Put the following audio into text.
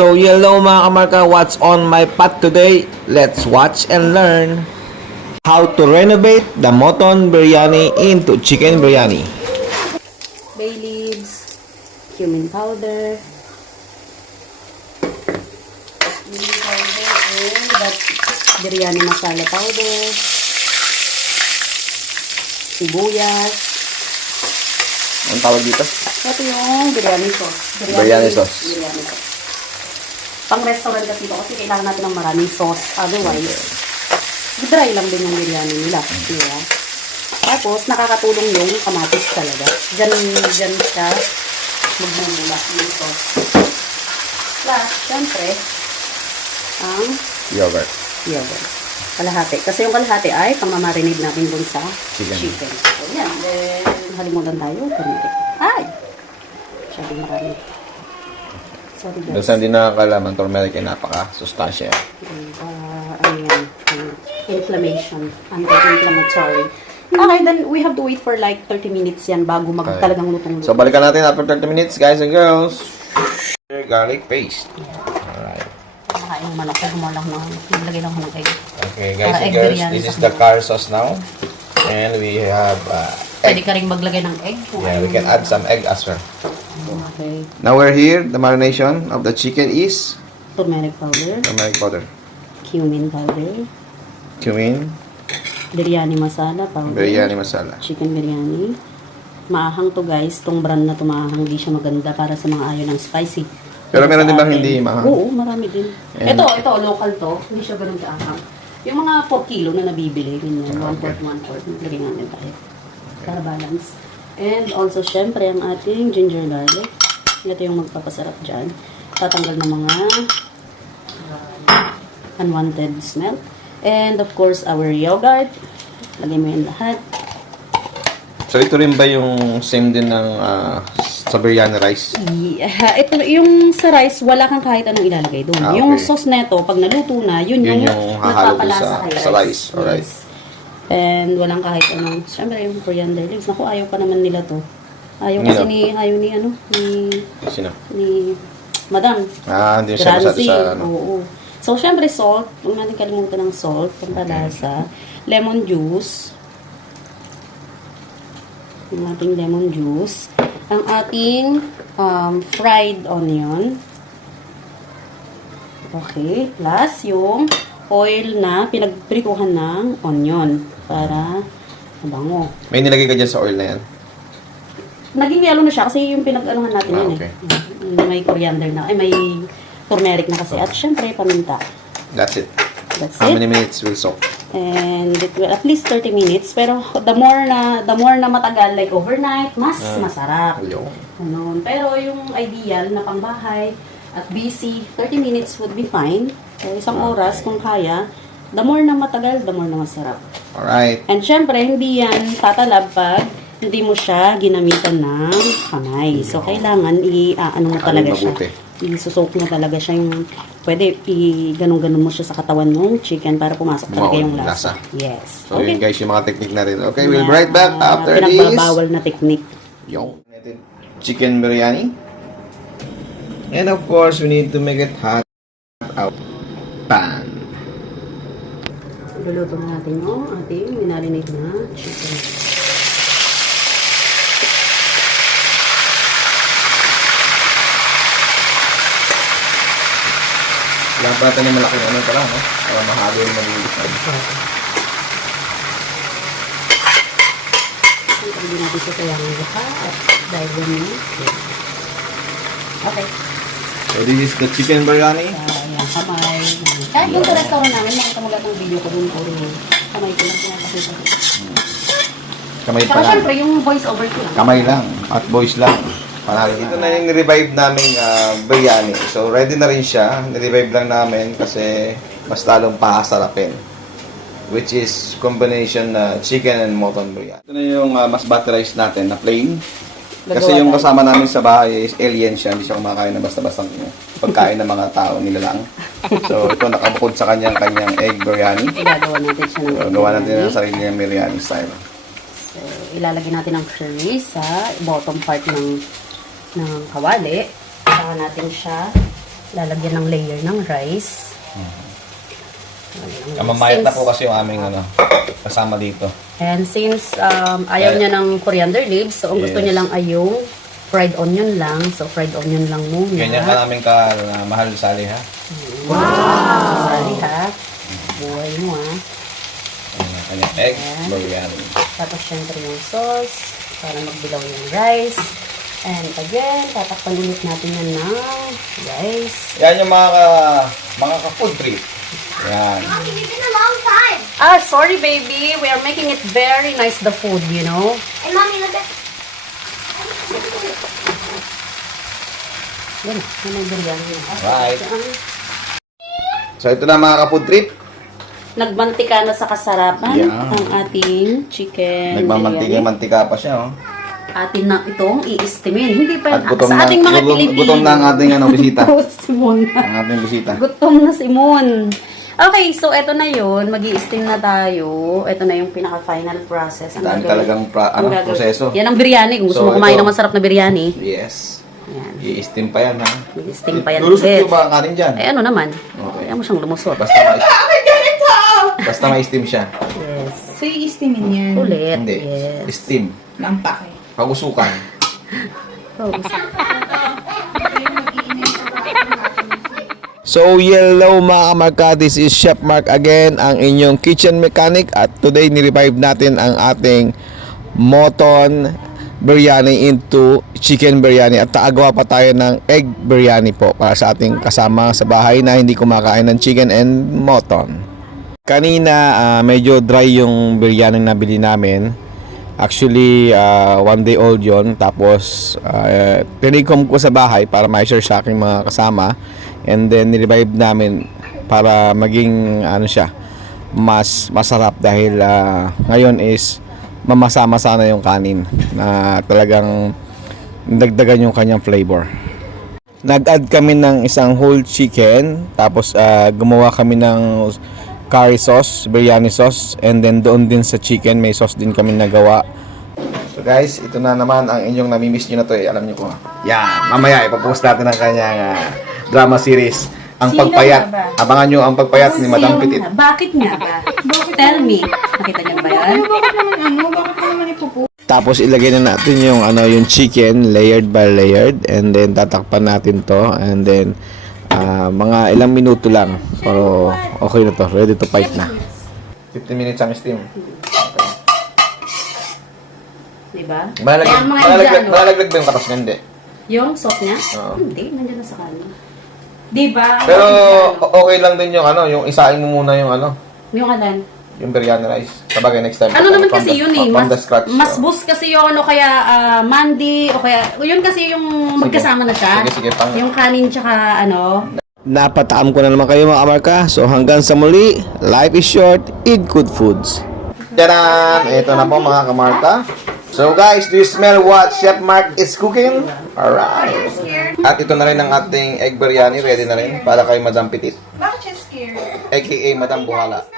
So hello mga kamarka, what's on my pot today? Let's watch and learn how to renovate the mutton biryani into chicken biryani. Bay leaves, cumin powder, and that biryani masala powder, sibuyas. Anong tawag dito? Ito yung biryani sauce. Biryani sauce. Biryani sauce. Pang restaurant kasi ito kasi kailangan natin ng maraming sauce. Otherwise, dry lang din yung biryani nila. Diba? Tapos, nakakatulong yung kamatis talaga. Diyan siya magmumula yung sauce. Plus, syempre, ang Yogurt. yogurt. Kalahati. Kasi yung kalahati ay pang-marinate natin dun sa Chicken. So, yan. Then, halimutan tayo. Turmeric. Ay! Masyadong marami. Sorry guys. Doon saan din nakakalaman, turmeric ay napaka-sustansya. Ano yan? Inflammation. Anti-inflammatory. Okay, then we have to wait for like 30 minutes yan bago talagang lutong-lutong. So balikan natin after 30 minutes, guys and girls. Garlic paste. Alright. Nakain yung manok. Kaya gumalang na. Naglagay lang ako ng egg. Okay, guys Para and egg girls, biryani this sa is the kanila. car sauce now. And we have Pwede egg. ka rin maglagay ng egg. Yeah, we can add some egg as well. Okay. Now we're here. The marination of the chicken is Turmeric powder. turmeric powder, Cumin powder. cumin, Biryani masala powder. biryani masala. Chicken biryani. Maahang to guys. Tong brand na to maahang. Di siya maganda para sa mga ayaw ng spicy. Pero meron din Sa bang atin. hindi mahal? Oo, marami din. And- Ito, local to. Hindi siya ganun kaahang. Yung mga 4 kilo na nabibili, ganyan. 1/4, 1/4. Lagyan natin tayo. Para balance. And also, syempre, ang ating ginger garlic. Ito yung magpapasarap dyan. Tatanggal ng mga unwanted smell. And of course, our yogurt. Lagyan mo yan lahat. So ito rin ba yung same din ng sa biryani rice? Yeah, ito, yung sa rice, wala kang kahit anong ilalagay doon. Okay. Yung sauce neto, pag naluto na, yun yung hahalo ko nagpapalasa kay sa rice. Alright. Yes. And walang kahit anong, syempre yung coriander leaves. Naku, ayaw pa naman nila to. Ayaw kasi Sino? ni Madam. Hindi siya masyado Grancy. sa ano. Oo. So, syempre salt. Huwag natin kalimutan ng salt, pampalasa. Lemon juice. Yung ating lemon juice. Ang ating fried onion. Okay. Plus yung oil na pinagprituhan ng onion para mabango. May nilagay ka dyan sa oil na yan? Naging yellow na siya kasi yung pinag-anuhan natin yun okay. May coriander na. Ay, may turmeric na kasi. At syempre, paminta. That's it. That's How it. many minutes will soak? And it will at least 30 minutes. Pero the more na matagal, like overnight, mas masarap. Ayun. Ganun. Pero yung ideal na pangbahay at busy, 30 minutes would be fine. So, isang oras kung kaya. The more na matagal, the more na masarap. Alright. And syempre, hindi yan tatalab pag hindi mo siya ginamitan ng kamay. So, kailangan ano mo talaga siya. mabuti. Isusok mo talaga siya yung pwede ganun-ganun mo siya sa katawan ng chicken para pumasok talaga yung lasa. Yes. So yun guys, yung mga technique na rin. Okay, we'll be right back after this. Pinagbabawal na technique. Yung chicken biryani. And of course, we need to make it hot out pan. Luluto natin yung ating minarinate na chicken. Kailangan pa natin yung malaking ano pa lang, no? Para mahalo yung malilit na. Hindi natin sasayangan lahat dahil ganun. Okay. So this is the chicken biryani. Ayan, kamay. Kahit yung sa restaurant namin, makita mo lahat ng video ko dun, puro kamay ko lang pinapakita ko. Kamay pa Saka lang. syempre, yung voice over ko lang. Kamay lang. At voice lang. Panalo. Ito na yung nirevive naming biryani. So ready na rin siya. Nirevive lang namin kasi mas lalong pakasarapin. Which is combination na chicken and mutton biryani. Ito na yung mas butterized natin na plain. Kasi yung kasama namin sa bahay is alien siya. Hindi siya kumakain na basta-basta pagkain ng mga tao nila lang. So ito nakabukod sa kanyang egg biryani. Igagawa natin siya ng So, gawa natin ng sarili niyang biryani style. So, ilalagay natin ang curry sa bottom part ng kawali. Saka natin siya Lalagyan ng layer ng rice. Mamayat na po kasi yung aming kasama dito. And since ayaw niya ng coriander leaves, so ang gusto niya lang ay yung fried onion lang. So, fried onion lang muna. Ganyan ka namin mahal sali ha. Sali ha. Buhay mo ha. Kanyang egg biryani. Tapos syempre yung sauce para magbilaw yung rice. And again, tatakpan ulit natin yan ng rice. Yan yung mga ka-food trip. Yan. Mommy, it's been a long time. Sorry baby. We are making it very nice, the food, you know. And mommy, look at. Yan, yan ang biryani. Right. So ito na mga ka-food trip. Nagmantika na sa kasarapan Yeah. ang ating chicken biryani. Nagmamantika pa siya, oh. Atin na itong i-estimin. Hindi pa At gutom sa na, ating mga Pilipino. gutom na ang ating bisita. Simon. Ang ating bisita. Gutom na si Mon. Okay, so eto na yun. Mag-i-steam na tayo. Eto na yung pinaka-final process. Ang Dami gagawin- talagang ang gagawin- proseso. Yan ang biryani. Kung gusto So, mo kumain ito- ng masarap na biryani. Yes. Yan. I-steam pa yan, ha? Mag-i-steam pa yan Lulusot ulit. yung mga kanin dyan. Eh ano naman. Okay. Kaya mo siyang lumusot. Basta ma-steam siya. Yes. So, i-steamin yan. Ulit. Hindi. Yes. Steam. Nampake. Pagusukan. Oh, So, hello mga kamarka, this is Chef Mark again, ang inyong kitchen mechanic, at today ni-revive natin ang ating mutton biryani into chicken biryani, at taagawa pa tayo ng egg biryani po para sa ating kasama sa bahay na hindi kumakain ng chicken and mutton. Kanina medyo dry yung biryani na nabili namin. Actually, 1 day old yon. Tapos, tinikom ko sa bahay para ma-share sa aking mga kasama. And then, nirevive namin para maging, siya, mas masarap. Dahil ngayon is, mamasa-masa na yung kanin. Na talagang dagdagan yung kanyang flavor. Nag-add kami ng isang whole chicken. Tapos, gumawa kami ng curry sauce, biryani sauce, and then doon din sa chicken may sauce din kami nagawa. So guys, ito na naman ang inyong namimiss nyo na to eh. Alam nyo ko. Yan, mamaya ipopost natin ang kanyang drama series. Ang Sino pagpayat. nga ba? Abangan nyo ang pagpayat ni Madam Petit. Bakit nga ba? Tell me. Nakita niyo ba yan? Bakit naman ipupo? Tapos ilagay na natin yung yung chicken layered by layered, and then tatakpan natin to, and then mga ilang minuto lang. Pero okay na to, ready to fight na. 15 minutes ang steam. Diba? Malalaglag, Kaya mga malalaglag, Indiano, malalaglag ba yung katas niya? Hindi. yung sauce niya? Oo. Hindi, nandiyan na sa kanin. Diba? Pero okay lang din yung yung isain mo muna yung Yung alan. yung biryani rice. Sabagay next time. Ano naman From kasi the- yun eh, from the scratch. mas so. boost kasi yung kaya mandi, o kaya, yun kasi yung magkasama na siya. Sige, pang. Yung kanin tsaka Napataam ko na naman kayo mga kamarka. So hanggang sa muli, life is short, eat good foods. Tadaan! Ito na po mga kamarka. So guys, do you smell what Chef Mark is cooking? Alright. At ito na rin ang ating egg biryani. Ready na rin para kay Madam Petit. Bakit siya scared? AKA Madam Buhala.